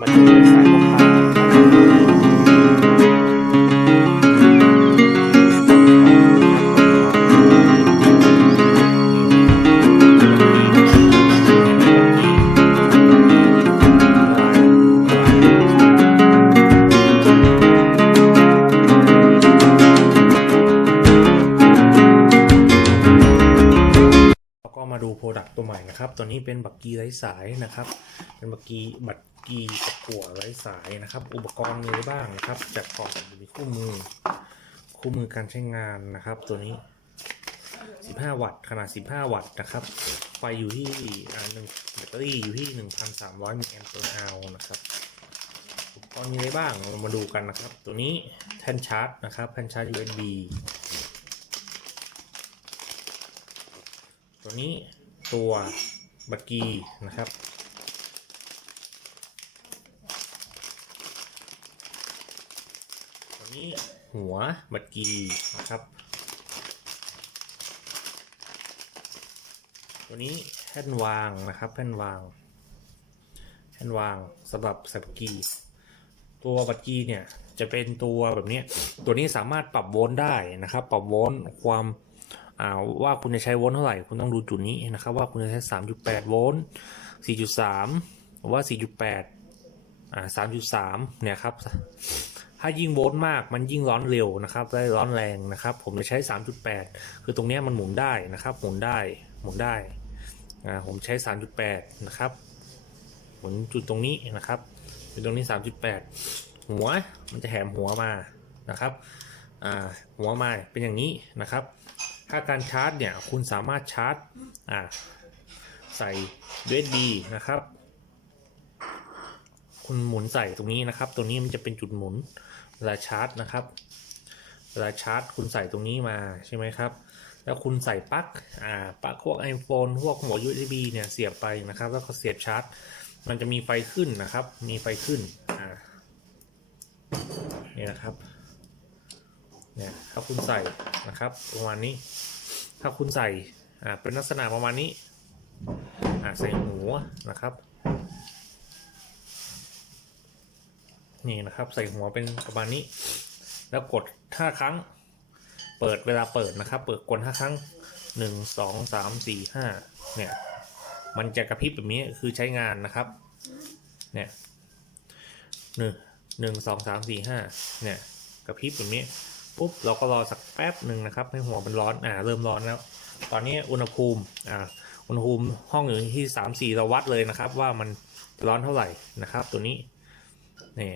มา นะครับ ตัวนี้เป็นบักกีไร้สายนะครับ เป็นบักกีบักกีตะกั่วไร้สายนะครับ อุปกรณ์มีอะไรบ้างนะครับจากกล่องมีคู่มือ คู่มือการใช้งานนะครับ ตัวนี้ 15 วัตต์ขนาด 15 วัตต์นะครับ ไฟอยู่ที่หนึ่งแบตเตอรี่อยู่ที่ 1,300มิลลิแอมป์ต่อร์นะครับอุปกรณ์มีอะไรบ้างเรามาดูกันนะครับ ตัวนี้แท่นชาร์จนะครับแท่นชาร์จ USB ตัวนี้ ตัวบักกีนะครับ ตัวนี้หัวบักกีนะครับ ตัวนี้แท่นวางนะครับแท่นวางแท่นวางสำหรับส่บักกีตัวบักกีเนี่ยจะเป็นตัวแบบนี้ ตัวนี้สามารถปรับโวลต์ได้นะครับ ปรับโวลต์ความ ว่าคุณจะใช้โวลต์เท่าไหร่ คุณต้องดูจุดนี้นะครับ ว่าคุณจะใช้ 3.8 โวลต์ 4.3 หรือว่า 4.8 อ่า 3.3 เนี่ยครับ ถ้ายิ่งโวลต์มากมันยิ่งร้อนเร็วนะครับ ได้ร้อนแรงนะครับ ผมจะใช้ 3.8 คือตรงนี้มันหมุนได้นะครับ หมุนได้ หมุนได้ อ่า ผมใช้ 3.8 นะครับ หมุนจุดตรงนี้นะครับจุดตรงนี้ 3.8 หัว มันจะแถมหัวมา นะครับ อ่า หัวมาเป็นอย่างนี้นะครับ ถ้าการชาร์จเนี่ยคุณสามารถชาร์จอ่าใส่ USB นะครับ คุณหมุนใส่ตรงนี้นะครับ ตรงนี้มันจะเป็นจุดหมุนเวลาชาร์จนะครับเวลาชาร์จ คุณใส่ตรงนี้มาใช่ไหมครับ แล้วคุณใส่ปลั๊กอ่าปลั๊กพวก iPhone พวกหัว USB เนี่ยเสียบไปนะครับ แล้วก็เสียบชาร์จ มันจะมีไฟขึ้นนะครับ มีไฟขึ้นอ่านี่นะครับ เนี่ยถ้าคุณใส่นะครับประมาณนี้ ถ้าคุณใส่อ่าเป็นลักษณะประมาณนี้อ่าใส่หัวนะครับ นี่นะครับใส่หัวเป็นประมาณนี้ แล้วกดห้าครั้ง เปิดเวลาเปิดนะครับ เปิดกดห้าครั้งหนึ่งสองสามสี่ห้าเนี่ยมันจะกระพริบแบบนี้คือใช้งานนะครับ เนี่ยหนึ่งหนึ่งสองสามสี่ห้าเนี่ยกระพริบแบบนี้ ปุ๊บเราก็รอสักแป๊บหนึ่งนะครับ ให้หัวมันร้อนอ่าเริ่มร้อนแล้ว ตอนนี้อุณหภูมิอ่าอุณหภูมิห้องอยู่ที่สามสี่เราวัดเลยนะครับ ว่ามันร้อนเท่าไหร่นะครับ ตัวนี้นี่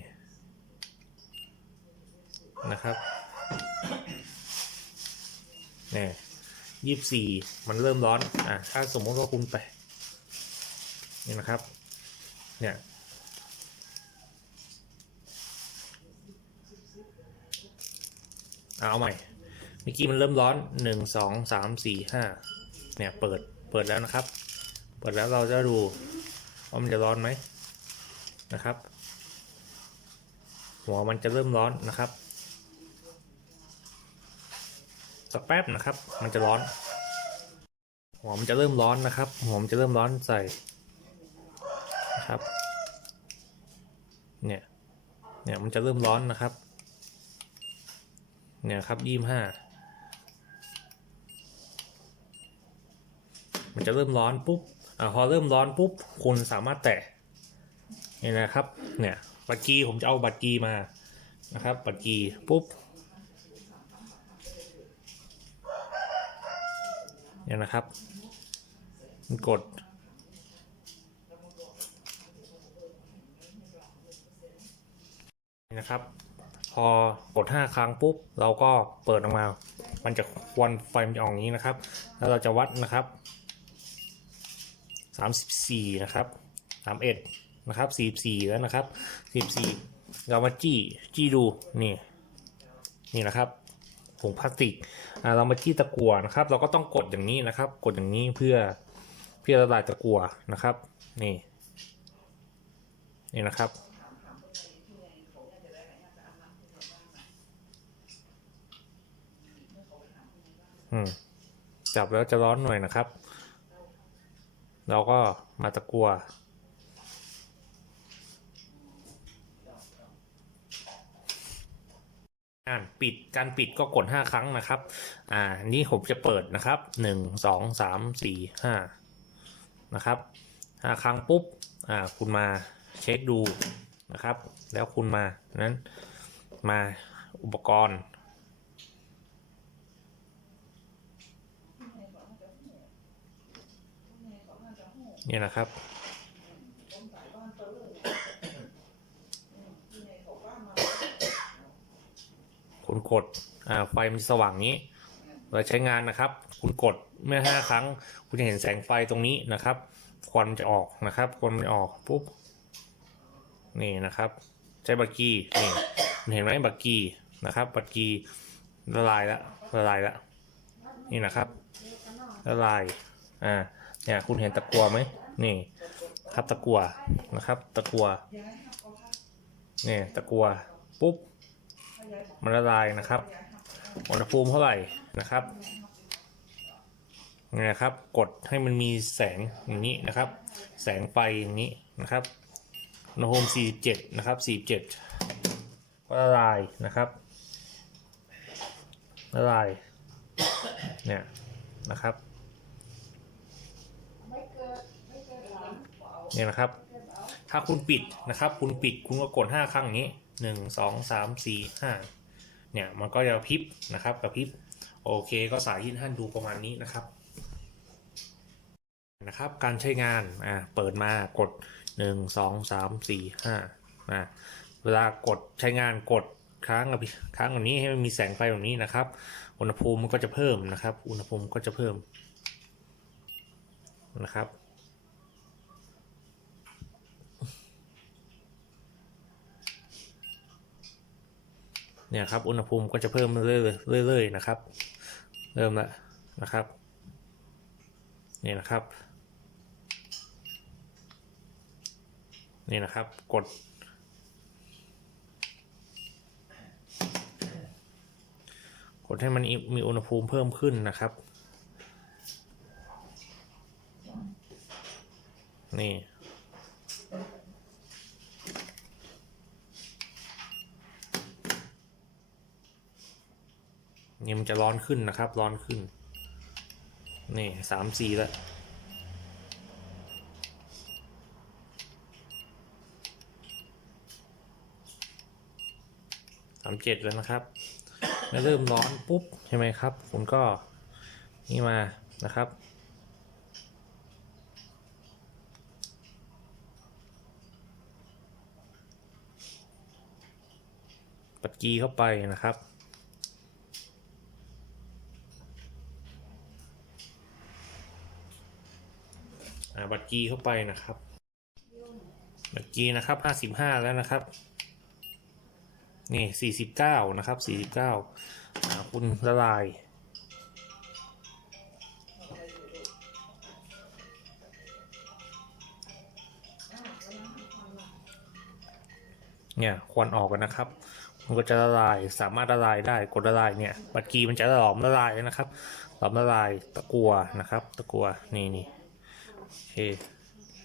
นะครับนี่ยี่สิบสี่มันเริ่มร้อนอ่าถ้าสมมติว่าคุณไปนี่นะครับ เนี่ย เอาใหม่เมื่อกี้มันเริ่มร้อนหนึ่งสองสามสี่ห้าเนี่ยเปิดเปิดแล้วนะครับ เปิดแล้วเราจะดูว่ามันจะร้อนไหมนะครับ หัวมันจะเริ่มร้อนนะครับสักแป๊บนะครับ มันจะร้อน หัวมันจะเริ่มร้อนนะครับ หัวมันจะเริ่มร้อนใส่นะครับ เนี่ย เนี่ยมันจะเริ่มร้อนนะครับ เนี่ยครับยี่ห้ามันจะเริ่มร้อนปุ๊บอ่าพอเริ่มร้อนปุ๊บคุณสามารถแตะเนี่ยนะครับ เนี่ยบัตรกีผมจะเอาบัตรกีมานะครับ บัตรกีปุ๊บเนี่ยนะครับมันกดนี่นะครับ พอกด 5 ครั้งปุ๊บ เราก็เปิดออกมา มันจะควันไฟมันจะออกอย่างนี้นะครับ แล้วเราจะวัดนะครับ 34 นะครับ 31 นะครับ 44 แล้วนะครับ 44 เรามาจี้ จี้ดู นี่ นี่นะครับถุงพลาสติก เรามาจี้ตะกั่วนะครับ เราก็ต้องกดอย่างนี้นะครับ กดอย่างนี้เพื่อเพื่อละลายตะกั่วนะครับ นี่ นี่นะครับ จับแล้วจะร้อนหน่อยนะครับ เราก็มาตะกัว การปิดการปิดก็กดห้าครั้งนะครับ อ่า นี่ผมจะเปิดนะครับหนึ่งสองสามสี่ห้านะครับห้าครั้งปุ๊บ อ่า คุณมาเช็คดูนะครับ แล้วคุณมานั้นมาอุปกรณ์ นี่นะครับ คุณกดอ่าไฟมันจะสว่างนี้เวลาใช้งานนะครับ คุณกดเมื่อห้าครั้ง คุณจะเห็นแสงไฟตรงนี้นะครับ ควันมันจะออกนะครับ ควันมันออกปุ๊บ นี่นะครับ ใช้บักกี้นี่เห็นไหมบักกี้นะครับ บักกี้ละลายล้วละลายล้วนี่นะครับละลาย อ่า เนี่ยคุณเห็นตะกัวไหมนี่ ครับตะกัวนะครับ ตะกัวเนี่ยตะกัวปุ๊บมันละลายนะครับอุณหภูมิเท่าไหร่นะครับเนี่ยนะครับ กดให้มันมีแสงอย่างนี้นะครับ แสงไฟอย่างนี้นะครับอุณหภูมิ47 นะครับ 47 ก็ละลายนะครับละลายเนี่ยนะครับ เนี่ยนะครับ ถ้าคุณปิดนะครับ คุณปิดคุณก็กดห้าครั้งอย่างนี้หนึ่งสองสามสี่ห้าเนี่ยมันก็จะพิบนะครับกระพริบโอเค ก็สาธิตให้ท่านดูประมาณนี้นะครับนะครับ การใช้งานอ่าเปิดมากดหนึ่งสองสามสี่ห้าอ่าเวลากดใช้งานกดค้างกับค้างแบบนี้ให้มันมีแสงไฟแบบนี้นะครับ อุณหภูมิมันก็จะเพิ่มนะครับ อุณหภูมิก็จะเพิ่มนะครับ เนี่ยครับอุณหภูมิก็จะเพิ่มเรื่อยๆนะครับ เริ่มแล้วนะครับนี่นะครับนี่นะครับกด กดให้มันมีอุณหภูมิเพิ่มขึ้นนะครับ นี่ นี่มันจะร้อนขึ้นนะครับ ร้อนขึ้น นี่สามสี่แล้วสามเจ็ดแล้วนะครับแล้วเริ่มร้อนปุ๊บใช่ไหมครับคุณก็นี่มานะครับ ปัดกีเข้าไปนะครับ บัตรกีเข้าไปนะครับ บัตรกีนะครับห้าสิบห้าแล้วนะครับ นี่สี่สิบเก้านะครับสี่สิบเก้าคุณละลายเนี่ยควันออกกันนะครับ มันก็จะละลายสามารถละลายได้กดละลายเนี่ยบัตรกีมันจะหลอมละลายนะครับหลอมละลายตะกัวนะครับ ตะกัวนี่นี่ โอเค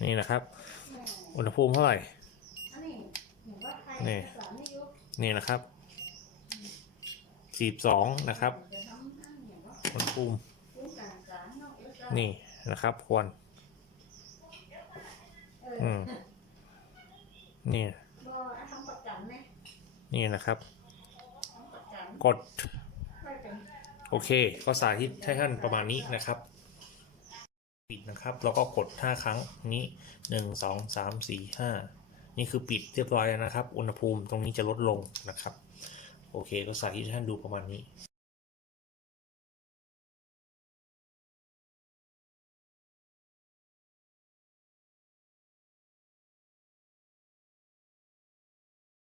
นี่นะครับ อุณหภูมิเท่าไหร่ นี่ นี่นะครับสี่สองนะครับ อุณหภูมิ นี่นะครับ ควร อืม นี่ นี่นะครับ กด โอเค ก็สาธิตให้ท่านประมาณนี้นะครับ นะครับ แล้วก็กด 5 ครั้งนี้ 1 2 3 4 5 นี่คือปิดเรียบร้อยแล้วนะครับ อุณหภูมิตรงนี้จะลดลงนะครับ โอเค ก็สาธิตให้ท่านดูประมาณนี้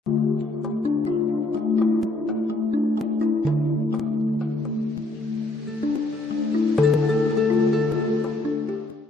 Thank